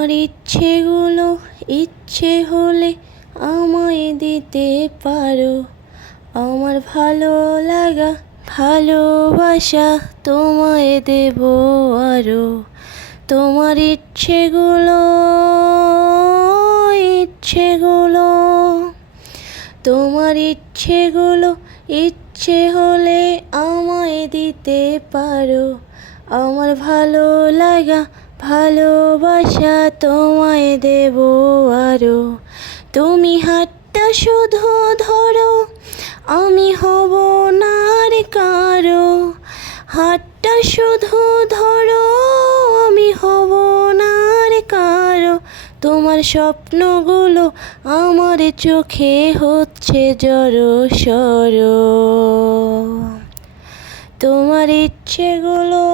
তোমার ইচ্ছেগুলো ইচ্ছে হলে আমায় দিতে পারো। আমার ভালো লাগা ভালোবাসা তোমায় দেব আরো। তোমার ইচ্ছেগুলো ইচ্ছেগুলো তোমার ইচ্ছেগুলো ইচ্ছে হলে আমায় দিতে পারো। আমার ভালো লাগা ভালোবাসা তোমায় দেব আরো। তুমি হাতটা শুধু ধরো, আমি হব না আর কারো। হাতটা শুধু ধরো, আমি হব না আর কারো। তোমার স্বপ্নগুলো আমার চোখে হচ্ছে জড়সড়। তোমার ইচ্ছেগুলো